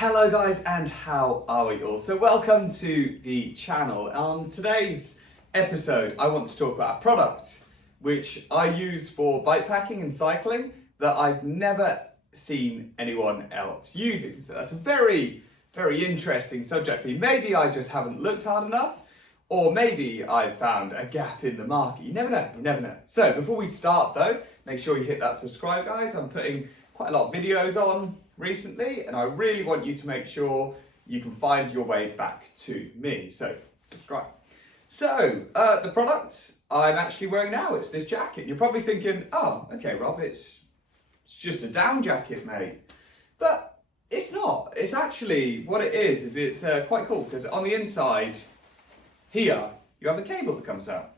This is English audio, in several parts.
Hello guys, and how are we all? So welcome to the channel. On today's episode, I want to talk about a product which I use for bikepacking and cycling that I've never seen anyone else using. So that's a very interesting subject for me. Maybe I just haven't looked hard enough, or maybe I've found a gap in the market. You never know. So before we start though, make sure you hit that subscribe, guys. I'm putting quite a lot of videos on recently, and I really want you to make sure you can find your way back to me. So subscribe. So the product I'm actually wearing now, it's this jacket. You're probably thinking, oh, okay, Rob, it's just a down jacket, mate. But it's not. It's actually, what it is it's quite cool, because on the inside here, you have a cable that comes out,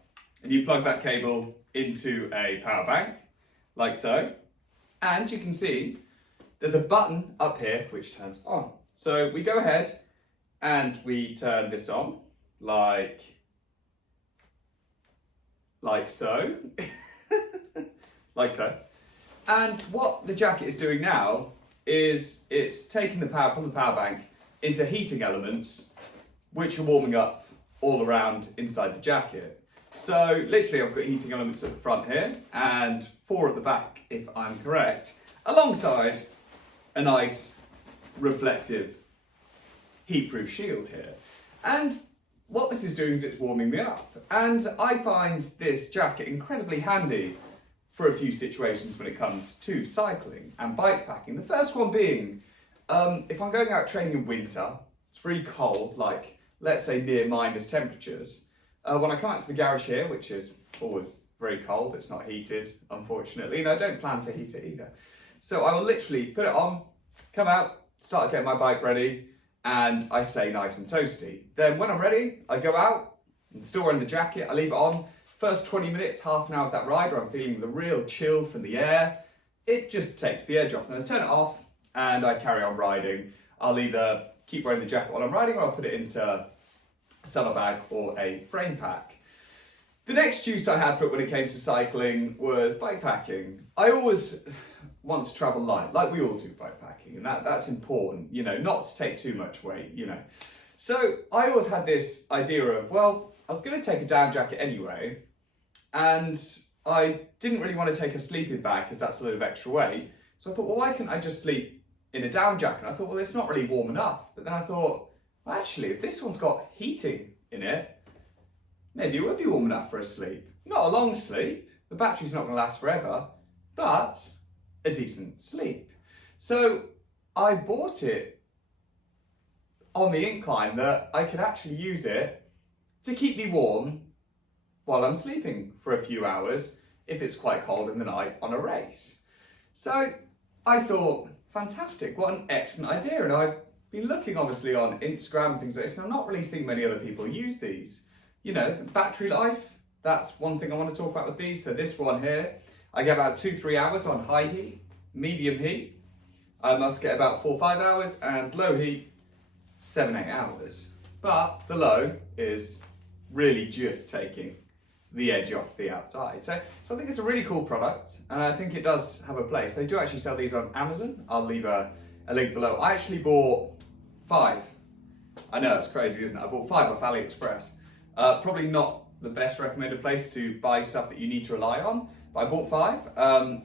and you plug that cable into a power bank, like so, and you can see there's a button up here which turns on. So we go ahead and we turn this on, like so, like so. And what the jacket is doing now is it's taking the power from the power bank into heating elements, which are warming up all around inside the jacket. So literally I've got heating elements at the front here and 4 at the back, if I'm correct, alongside a nice reflective heat-proof shield here. And what this is doing is it's warming me up. And I find this jacket incredibly handy for a few situations when it comes to cycling and bikepacking. The first one being, if I'm going out training in winter, it's very cold, like let's say near minus temperatures. When I come out to the garage here, which is always very cold, it's not heated, unfortunately, and I don't plan to heat it either. So I will literally put it on, come out, start getting my bike ready, and I stay nice and toasty. Then when I'm ready, I go out and store in the jacket, I leave it on. First 20 minutes, half an hour of that ride where I'm feeling the real chill from the air, it just takes the edge off. Then I turn it off and I carry on riding. I'll either keep wearing the jacket while I'm riding, or I'll put it into a saddlebag or a frame pack. The next use I had for it when it came to cycling was bikepacking. I always want to travel light, like we all do bikepacking, and that's important, you know, not to take too much weight, you know. So I always had this idea of, well, I was going to take a down jacket anyway, and I didn't really want to take a sleeping bag because that's a load of extra weight. So I thought, well, why can't I just sleep in a down jacket? And I thought, well, it's not really warm enough. But then I thought, well, actually, if this one's got heating in it, maybe it would be warm enough for a sleep. Not a long sleep, the battery's not going to last forever, but a decent sleep. So I bought it on the incline that I could actually use it to keep me warm while I'm sleeping for a few hours if it's quite cold in the night on a race. So I thought, fantastic, what an excellent idea. And I've been looking obviously on Instagram and things like this, and I'm not really seeing many other people use these. You know, the battery life, that's one thing I want to talk about with these. So this one here, I get about 2-3 hours on high heat, medium heat. I must get about 4-5 hours, and low heat, 7-8 hours. But the low is really just taking the edge off the outside. So I think it's a really cool product, and I think it does have a place. They do actually sell these on Amazon. I'll leave a link below. I actually bought 5. I know, it's crazy, isn't it? I bought 5 off AliExpress. Probably not the best recommended place to buy stuff that you need to rely on, but I bought 5.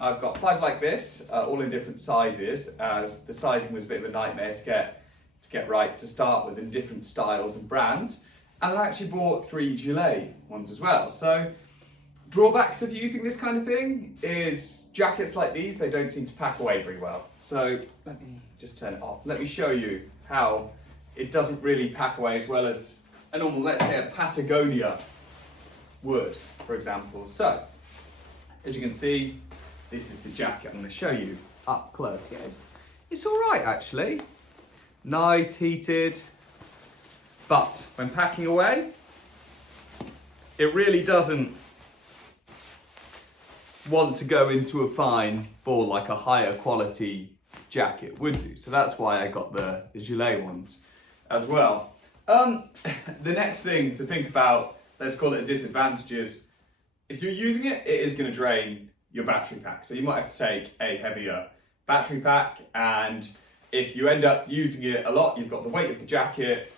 I've got 5 like this, all in different sizes, as the sizing was a bit of a nightmare to get right to start with, in different styles and brands. And I actually bought 3 gilet ones as well. So drawbacks of using this kind of thing is jackets like these, they don't seem to pack away very well. So let me just turn it off. Let me show you how it doesn't really pack away as well as a normal, let's say, a Patagonia would, for example. So as you can see, this is the jacket. I'm going to show you up close. Yes, it's all right actually. Nice, heated. But when packing away, it really doesn't want to go into a fine ball like a higher quality jacket would do. So that's why I got the gilet ones as well. The next thing to think about, let's call it a disadvantage, is if you're using it, it is going to drain your battery pack. So you might have to take a heavier battery pack, and if you end up using it a lot, you've got the weight of the jacket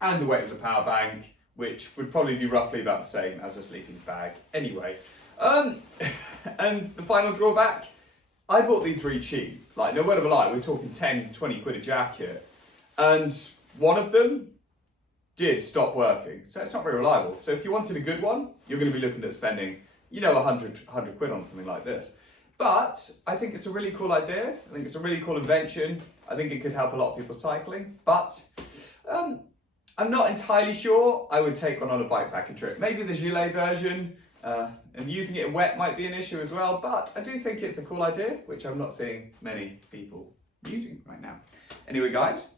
and the weight of the power bank, which would probably be roughly about the same as a sleeping bag anyway. And the final drawback, I bought these really cheap. Like, no word of a lie, we're talking 10, 20 quid a jacket. And one of them did stop working, so it's not very reliable. So if you wanted a good one, you're going to be looking at spending, 100 quid on something like this. But I think it's a really cool idea. I think it's a really cool invention. I think it could help a lot of people cycling. But I'm not entirely sure I would take one on a bikepacking trip. Maybe the gilet version, and using it in wet might be an issue as well. But I do think it's a cool idea, which I'm not seeing many people using right now. Anyway, guys,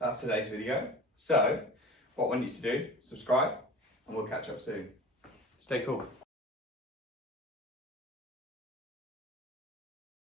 that's today's video. So, what I want you to do, subscribe, and we'll catch up soon. Stay cool.